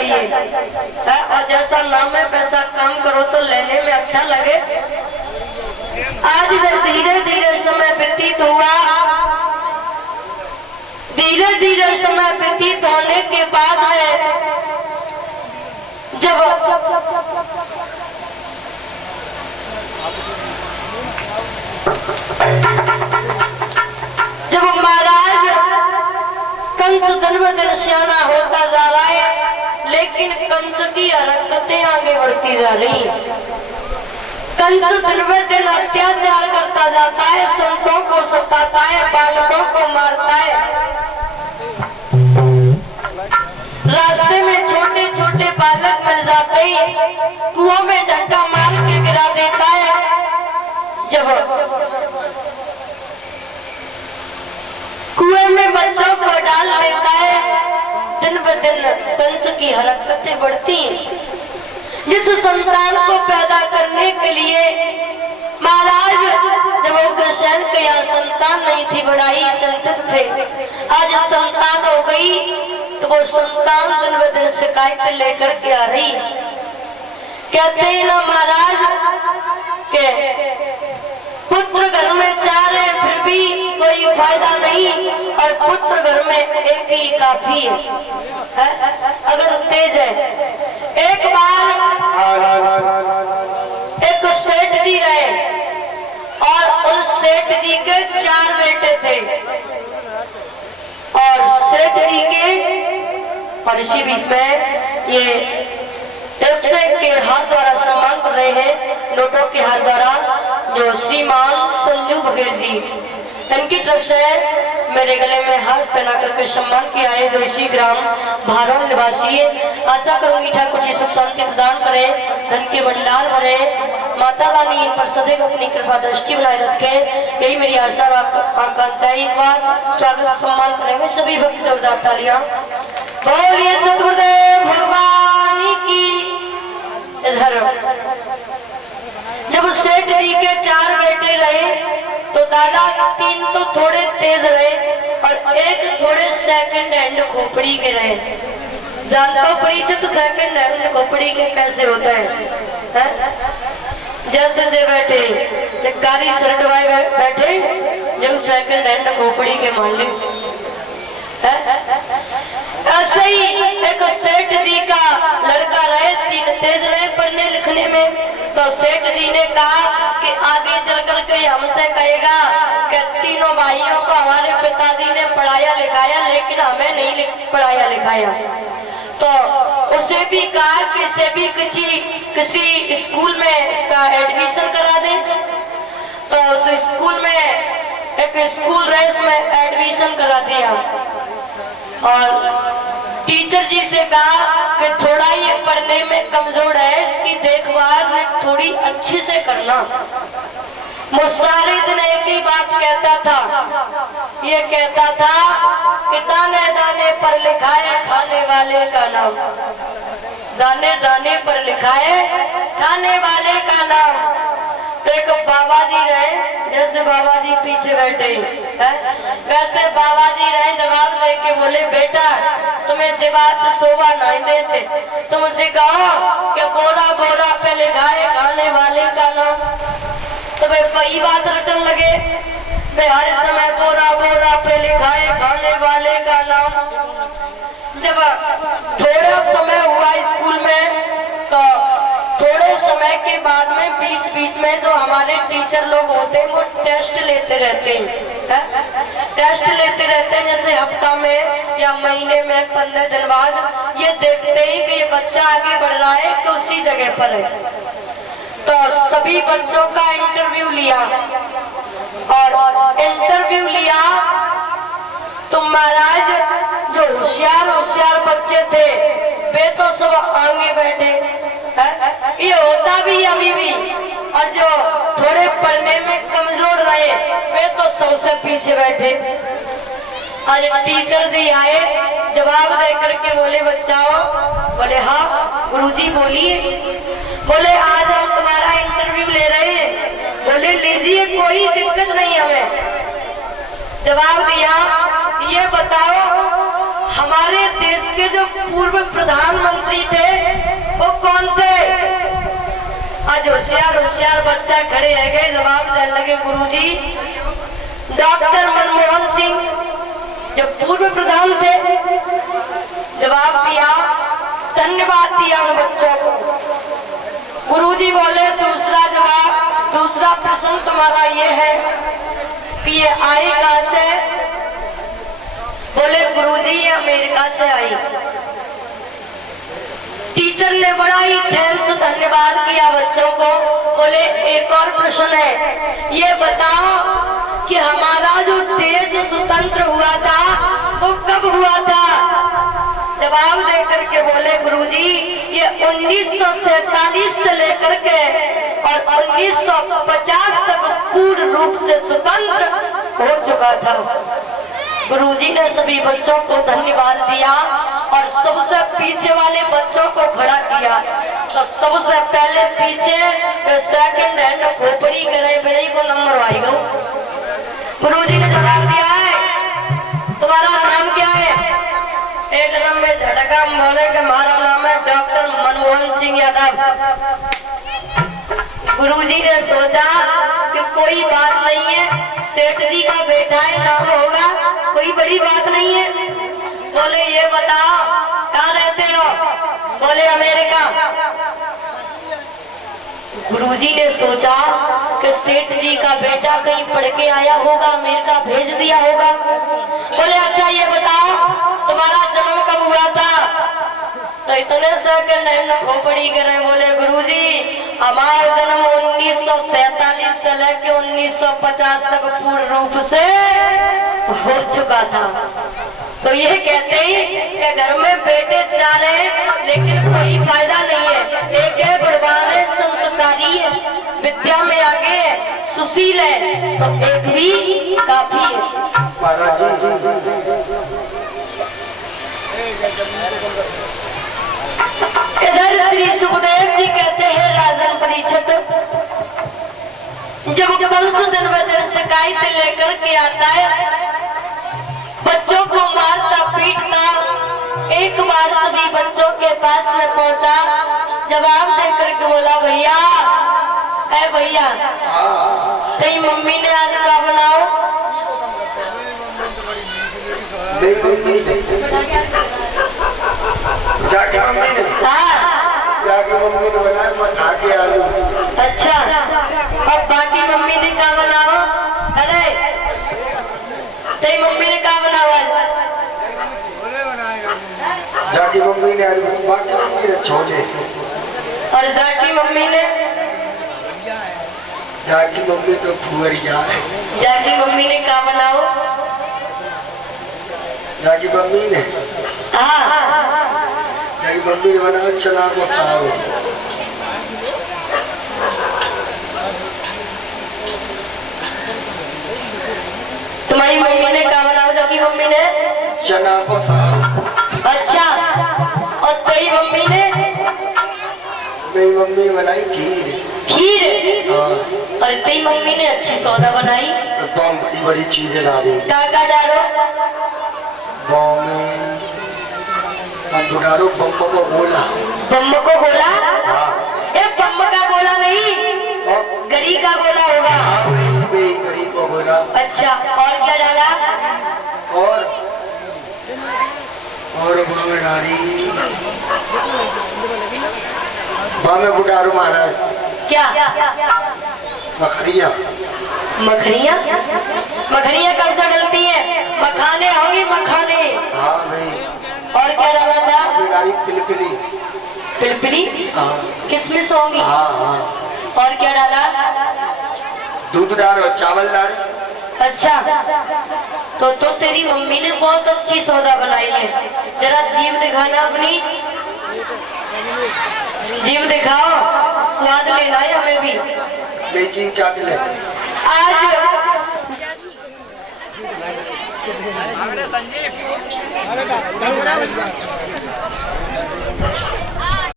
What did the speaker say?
चाहिए और जैसा नाम है वैसा काम करो तो लेने में अच्छा लगे। आज इधर धीरे धीरे समय व्यतीत हुआ, धीरे धीरे समय व्यतीत होने के बाद जब महाराज कंस दिन ब दिन सियाना होता जा रहा है, लेकिन कंस की हरकतें आगे बढ़ती जा रही हैं। कंस दिन ब दिन अत्याचार करता जाता है, संतों को सताता है, बालकों को मारता है। रास्ते में छोटे छोटे बालक मिल जाते ही कुओं में धक्का मार के गिरा देता है। जब कुएं में बच्चों को डाल देता है, दिन ब दिन कंस की हरकतें बढ़ती हैं। जिस संतान को पैदा करने के लिए महाराज जब उग्रसेन के यहाँ संतान नहीं थी, बड़ाई चिंतित थे, आज संतान हो गई तो वो संतान दिन ब दिन शिकायतें लेकर के आ रही। कहते हैं ना महाराज के पुत्र घर में चार है फिर भी कोई फायदा नहीं, और पुत्र घर में एक ही काफी है अगर तेज है। एक बार एक सेठ जी रहे और उन सेठ जी के 4 बेटे थे, और सेठ जी के और इसी बीच में ये 101 के हार द्वारा सम्मान कर रहे हैं, नोटों के हार द्वारा, जो श्रीमान संजू बघेल जी, इनकी तरफ से मेरे गले में हार पहना करके सम्मान किया है, जो इसी ग्राम भारोल निवासी है। आशा करूंगी ठाकुर जी सुख शांति प्रदान करें, धन के भंडार भरे, माता रानी इन पर सदैव अपनी कृपा दृष्टि बनाए रखे, यही मेरी आशा और आकांक्षा है। एक बार स्वागत सम्मान करेंगे सभी भक्त जोरदार तालियां। बोलिए सतगुरुदेव भगवान की। इधर जब सेठ जी के 4 बेटे रहे तो दादा 3 तो थोड़े तेज रहे और एक थोड़े सेकंड हैंड खोपड़ी के रहे। जानता हो परिचित सेकंड हैंड खोपड़ी के कैसे होता है? जैसे जे बैठे जे कारी शर्ट वाले बैठे जो सेकंड हैंड खोपड़ी के मान ली, ऐसे ही एक सेठ जी का लड़का रहे, 3 तेज रहे पढ़ने लिखने में। तो सेठ जी ने कहा कि आगे चल कर के हमसे कहेगा कि तीनों भाइयों को हमारे पिताजी ने पढ़ाया लिखाया, लेकिन हमें नहीं पढ़ाया लिखाया। तो उसे भी कहा कि इसे भी किसी स्कूल में इसका एडमिशन करा दे। तो उस स्कूल में एक स्कूल रेस में एडमिशन करा दिया, और टीचर जी से कहा कि थोड़ा ये पढ़ने में कमजोर है, इसकी देखभाल थोड़ी अच्छी से करना। वो सारे दिन एक ही बात कहता था, ये कहता था कि दाने दाने पर लिखा है खाने वाले का नाम, दाने दाने पर लिखा है खाने वाले का नाम। तो एक बाबा जी रहे, जैसे बाबा जी पीछे बैठे हैं वैसे बाबा जी रहे, जवाब दे के बोले बेटा तुम्हें जे बात शोभा नहीं देते, तुमसे कहो कि बोरा बोरा पे लिखा है खाने वाले का नाम। तो वे वही बात रटन लगे, वे हर समय बोरा बोरा पे लिखा है खाने वाले का नाम। जब थोड़ा समय हुआ स्कूल में, तो थोड़े समय के बाद में बीच में जो हमारे टीचर लोग होते हैं वो टेस्ट लेते रहते हैं, टेस्ट लेते रहते हैं, जैसे हफ्ता में या महीने में 15 दिन बाद। ये देखते ही कि ये बच्चा आगे बढ़ रहा है कि उसी जगह पर है। तो सभी बच्चों का इंटरव्यू लिया, और इंटरव्यू लिया तो महाराज जो होशियार बच्चे थे वे तो सब आगे बैठे, ये होता भी अभी भी, और जो थोड़े पढ़ने में कमजोर रहे वे तो सबसे पीछे बैठे। आज टीचर जी आए, जवाब दे करके बोले बच्चाओ, बोले हाँ गुरुजी बोलिए। बोले आज हम तुम्हारा इंटरव्यू ले रहे हैं। बोले लीजिए कोई दिक्कत नहीं हमें। जवाब दिया ये बताओ हमारे देश के जो पूर्व प्रधानमंत्री बच्चा खड़े रह गए, जवाब देने लगे गुरुजी। डॉक्टर मनमोहन सिंह जो पूर्व प्रधान थे, जवाब दिया, धन्यवाद दिया उन बच्चों को। गुरुजी बोले दूसरा जवाब, दूसरा प्रश्न तुम्हारा ये है कि ये आई कहां से? बोले गुरुजी ये अमेरिका से आई। टीचर ने बड़ा ही थैंक्स धन्यवाद किया बच्चों को। बोले एक और प्रश्न है, ये बताओ कि हमारा जो देश स्वतंत्र हुआ था वो कब हुआ था? जवाब देकर के बोले गुरुजी ये 1947 से लेकर के और 1950 तक पूर्ण रूप से स्वतंत्र हो चुका था। गुरुजी ने सभी बच्चों को धन्यवाद दिया और सबसे पीछे वाले बच्चों को खड़ा किया। तो सबसे पहले पीछे सेकंड हैंड खोपड़ी करे बड़े को नंबर आएगा। गुरुजी ने जवाब दिया है, तुम्हारा नाम क्या है? एकदम में झटका बोले कि हमारा नाम है डॉक्टर मनमोहन सिंह यादव। गुरुजी ने सोचा कि कोई बात नहीं है, सेठ जी का बेटा है, नाम होगा, कोई बड़ी बात नहीं है। बोले ये बताओ कहाँ रहते हो? बोले अमेरिका। गुरुजी ने सोचा कि सेठ जी का बेटा कहीं पढ़ के आया होगा, अमेरिका भेज दिया होगा। बोले अच्छा ये बताओ तुम्हारा जन्म कब हुआ था? तो इतने सेकंड हैंड खोपड़ी करे बोले गुरुजी हमारा जन्म 1947 से लेकर 1950 तक पूर्ण रूप से हो चुका था। तो ये कहते हैं कि घर में बेटे चार हैं लेकिन कोई फायदा नहीं है। एक है गुणवान है, संस्कारी है, विद्या में आगे है, सुशील है, तो एक भी काफी है। इधर श्री सुखदेव जी कहते हैं राजन परीक्षित जब कंस दिन ब दिन शिकायत लेकर के आता है, बच्चों को मारता पीटता, एक बार सभी बच्चों के पास में पहुंचा, जवाब देकर के बोला भैया ऐ भैया तेरी मम्मी ने आज क्या बनाओ? जाके मम्मी ने बनाया मठा के आलू। अच्छा, अब बाकी मम्मी ने क्या बनाओ? अरे तेरी मम्मी ने क्या बनावा? जाकी मम्मी ने आलू, बाकी मम्मी ने छोले। और जाकी मम्मी ने? जाकी मम्मी तो फुहरिया है। जाकी मम्मी ने क्या बनाओ? जाकी मम्मी ने जाकी मम्मी ने बनाया चना को साग। तुम्हारी मम्मी ने क्या बनाओ? जाकी मम्मी ने चना को साग। अच्छा, और तेरी मम्मी ने? मेरी मम्मी बनाई खीर। खीर? और तेरी मम्मी ने अच्छी सौदा बनाई। तो बड़ी बड़ी चीजें डाली। काका डालो गाँव में डालो बम को गोला। बम को गोला? हाँ। ये बम का गोला नहीं, गरी का गोला होगा। गरी को गोला। अच्छा, और क्या डाला? और में डाली में बुटारू मारा। क्या? मखरिया। मखरिया? मखरिया कब से डलती है? मखाने होंगी, मखाने। हाँ नहीं। और क्या डाला था? पिलपिली। पिलपिली? हाँ। किसमिस होंगी? हाँ हाँ। और क्या डाला? दूध डाल और चावल डाल। अच्छा, तो तेरी मम्मी ने बहुत अच्छी सौदा बनाई है। जरा जीभ दिखाना अपनी, जीभ दिखाओ, स्वाद लेना है हमें भी। बेचिंग चाट ले। आज